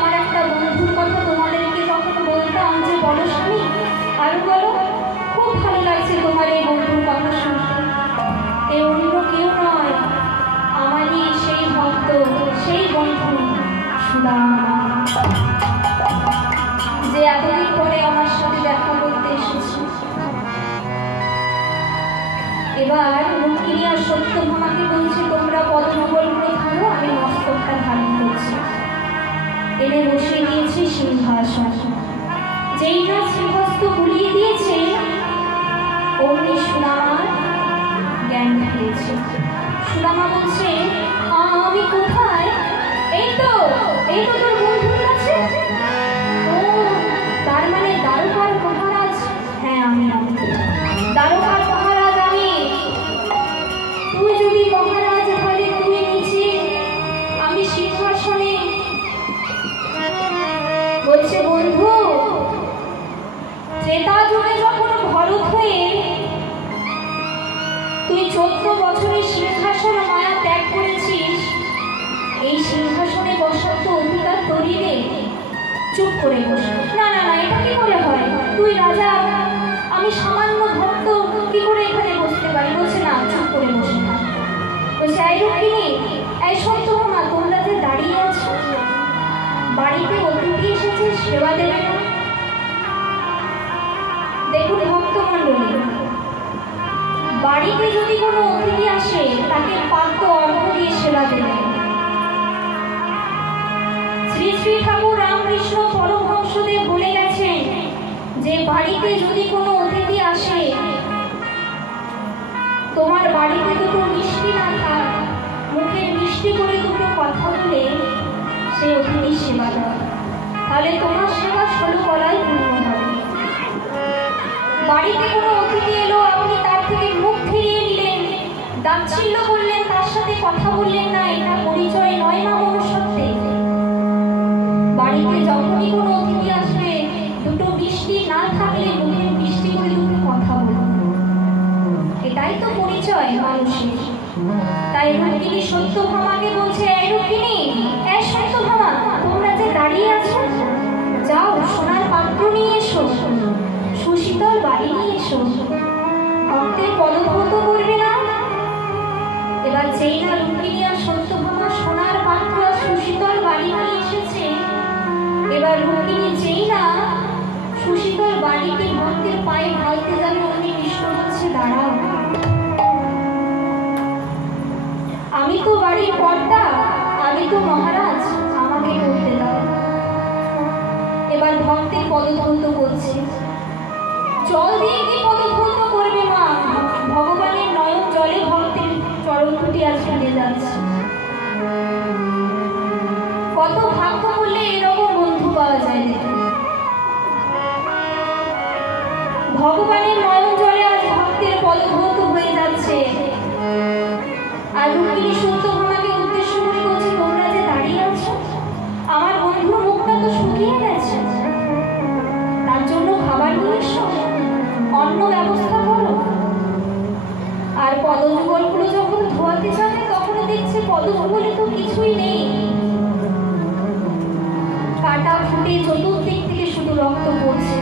আমার একটা বন্ধুর কথা তোমাদেরকে যখন বলতাম যে বলো স্বামী আর বলো, খুব ভালো লাগছে তোমার এই বন্ধুর কথা শুনতে। এ অন্য কেউ নয়, আমারই সেই ভক্ত, সেই বন্ধু সুদামা, যে এতদিন পরে আমার সাথে দেখা করতে এসেছে। এবার রুক্মিণী আর সত্যভামাকে বলছে তোমরা পদ্মবলগুলো ধরো, আমি মস্তকটা ধারণ করছি। এনে বসিয়ে দিয়েছি সিংহাসন। যেই না শ্রীহস্ত বুলিয়ে দিয়েছে অমনি সুদামার জ্ঞান ফিরেছে। সুদামা বলছে আমি কোথায়? এই তো তোর বন্ধুর কাছে। ও তার মানে দ্বারকার মহারাজ? হ্যাঁ আমি দ্বারকার মহারাজ আমি। তুই যদি মহারাজ তাহলে তুই নিচে, আমি সিংহাসনে। বলছে বন্ধু, ত্রেতা যুগে যখন ভরত হয়ে তুই 14 বছরের সিংহাসন মায়া ত্যাগ করেছিস, এই সিংহাসনে বসার তো অধিকার তোরই রে। চুপ করে বস। না না না, এটা কি করে হয়? তুই রাজা, আমি সামান্য ভক্ত, কি করে এখানে বসতে পারি? বলছে না, চুপ করে বসে না। বলছে এই রুক্মিণী, এই সত্যভামা, তোমরা যে দাঁড়িয়ে আছো, বাড়িতে অতিথি এসেছে, সেবা দেবে না? দেখুন ভক্তমণ্ডলী, বাড়িতে যদি কোনো অতিথি আসে তাকে পাত্র অর্ঘ্য দিয়ে সেবা দেবে। শ্রী শ্রী ঠাকুর রামকৃষ্ণ পরমহংসদেব বলে গেছেন যে বাড়িতে যদি কোনো অতিথি আসে, তোমার বাড়িতে দুটো মিষ্টি না থাক, মুখে মিষ্টি করে দুটো কথা বলে সে অতিথির সেবা দাও, তাহলে তোমার সেবা 16 গলায় পূর্ণ হবে। বাড়িতে কোনো অতিথি এলো, আপনি তার থেকে মুখ ফিরিয়ে নিলেন, দাচ্ছিল্য করলেন, তার সাথে কথা বললেন না, এটা পরিচয় নয় না মনুষ্যত্বে। বাড়িতে যখনই কোনো অতিথি আসবে, দুটো মিষ্টি না থাকলে মুখে মিষ্টি করে দুটো কথা বলুন, এটাই তো পরিচয় মানুষের। তাই রুক্মিণী সত্যভামাকে বলছে এই রুক্মিণী, এই সত্যভামা, তোমরা যে দাঁড়িয়ে আছো, যাও সোনার পাত্র নিয়ে এসো, সুশীতল বাড়ি নিয়ে এসো। ভক্তের পদব্রত করবে না? এবার যেই না রুক্মিণী আর সত্যভামা সোনার পাত্র আর সুশীতল বাড়ি নিয়ে এসেছে, এবার রুক্মিণী যেই না সুশীতল বাড়িতে ভক্তের পায়ে ঢালতে যাবে, অমনি কৃষ্ণ বলছে দাঁড়াও, আমি তো বাড়ির কর্তা, আমি তো মহারাজ, আমাকে করতে দাও। এবার ভক্তের পদব্রত করছে। জল দিয়ে কি পদব্রত করবে মা? ভগবানের নয়ন জলে ভক্তের চরণ দুটি আজ ফেলে যাচ্ছে। কত ভাগ্য করলে এরকম বন্ধু পাওয়া যায়। ভগবানের নয়ন জলে আজ ভক্তের পদব্রত হয়ে যাচ্ছে। আর রুক্মিণী সত্যভামাকে উদ্দেশ্য করে বলছে তোমরা যে দাঁড়িয়ে আছো, আমার বন্ধুর মুখটা তো শুকিয়ে গেছে, তার জন্য খাবার নিয়ে এসো, অন্য ব্যবস্থা করো। আর পদযুগলগুলো যখন ধোয়াতে যাবে, তখন দেখছে পদযুগলে তো কিছুই নেই, কাটা ফুটে চতুর্দিক থেকে শুধু রক্ত পড়ছে।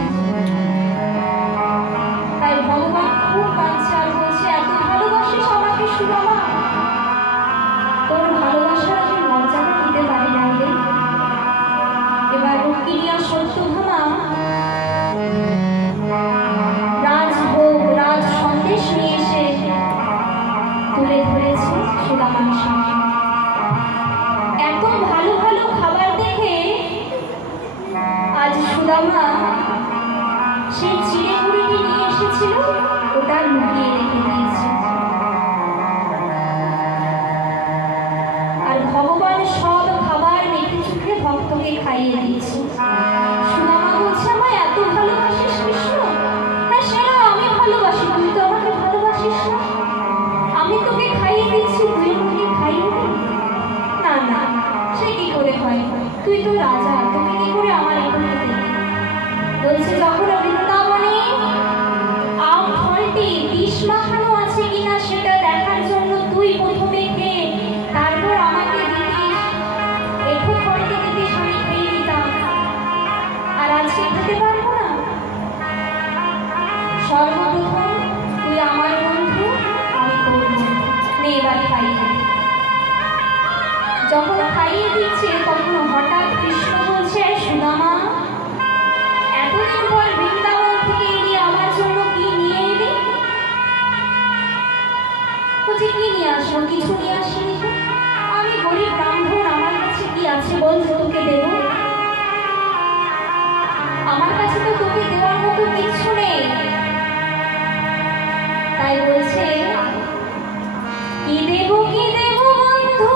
তাই ভগবান খুব কাঁদছে আর বলছে এত ভালোবাসিস আমাকে সুদামা, তোর ভালোবাসার আমি মর্যাদা দিতে পারি না রে। এবার রুক্মিণী আর সত্যভামা রাজভোগ রাজ সন্দেশ নিয়ে এসে তুলে ধরেছে সুদামার সামনে। এত ভালো ভালো খাবার দেখে আজ সুদামা সেই চিড়ে মুড়িটি নিয়ে এসেছিল, ওটা লুকিয়ে রেখে দিয়েছে। আর ভগবান সব খাবার মেখে চুখে ভক্তকে খাইয়ে দিয়েছে। সুদামা বলছে আমায় এত ভালোবাসিস কৃষ্ণ? হ্যাঁ সেটা আমি ভালোবাসি, তুই তো আমাকে ভালোবাসিস না, আমি তোকে খাইয়ে দিচ্ছি, তুই আমাকে খাইয়ে দে। না না, সে কি করে হয়? তুই তো রাজা, তোকে কি করে আমার এখানে দেবে? বলছে যখন বৃন্দাবনে আম ফলটি বিষ মাখানো আছে কিনা সেটা দেখার জন্য তুই প্রথমে খেয়ে তারপর আমাকে দিতিস, একটু ফলটি দিতিস, আমি খেয়ে নিতাম, তো কিছু নেই, তাই বলছে কি দেব বন্ধু,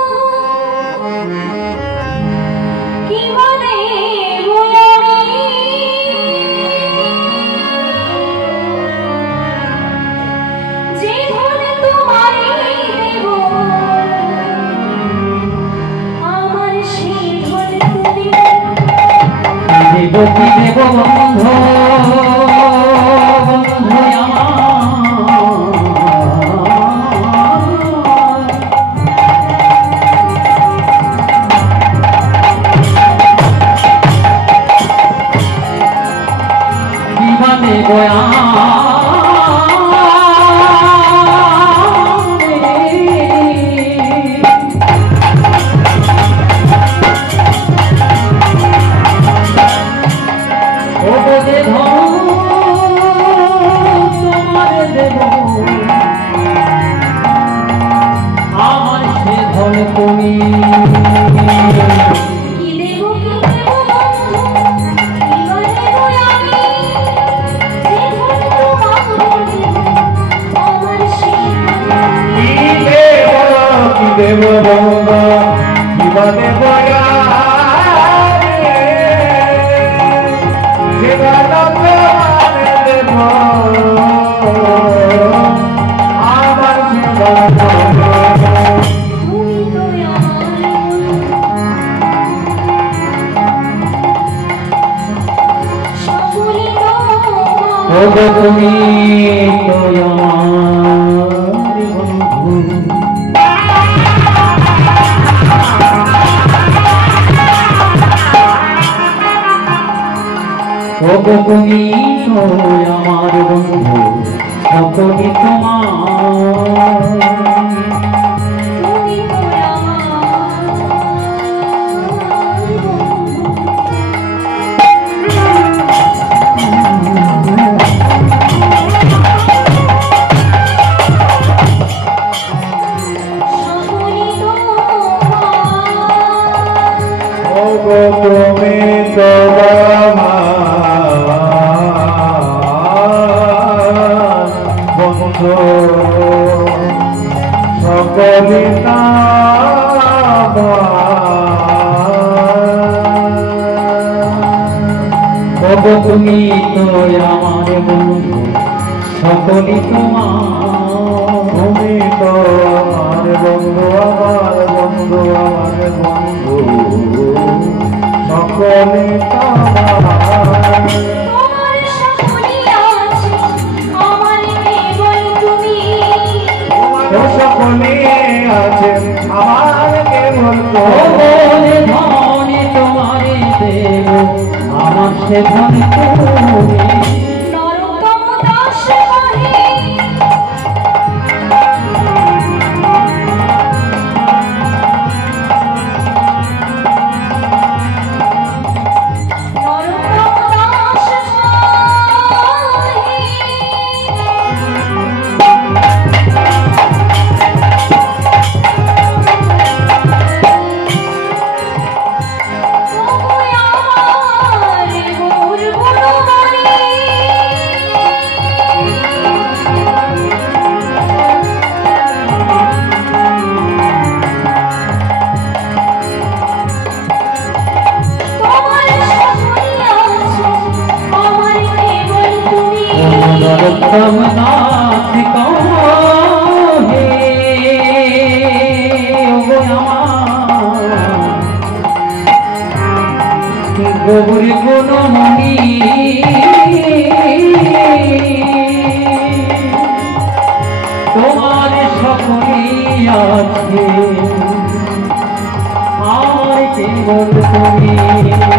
কি মানে যে ধন তোমারে দেব, আমার সেই ধন তুমি দেব কি দেব বন্ধু, তুমি কি দেব বন্ধু, কি মানে আমি যে ধন তোমারে দেব, আমার সেই কি দেব বন্ধু, কি মানে যে ধন তোমারে দেব, আমার তুমি তো আমার বন্ধু, তুমি তো আমার বন্ধু, সকলই তোমার। তুমি তো আমার তুমি তো বন্ধু, সকলি তুমি তো আমার বন্ধু, সকলই তোমার। তুমি তো আমার বন্ধু, আমার বন্ধু, আমার বন্ধু, সকলি তোমার। তোমার সকলই আছে, আমার কেবল তুমি। সকলি আছে, আমার কেবল বলে ধনে তোমারে দেব, আমার সে ধন তুমি। নরোত্তম দাস কহে नरोत्तम दास कहे गौर गुणमणि তোমার সকলেই আছে, আর কেবল তুমি।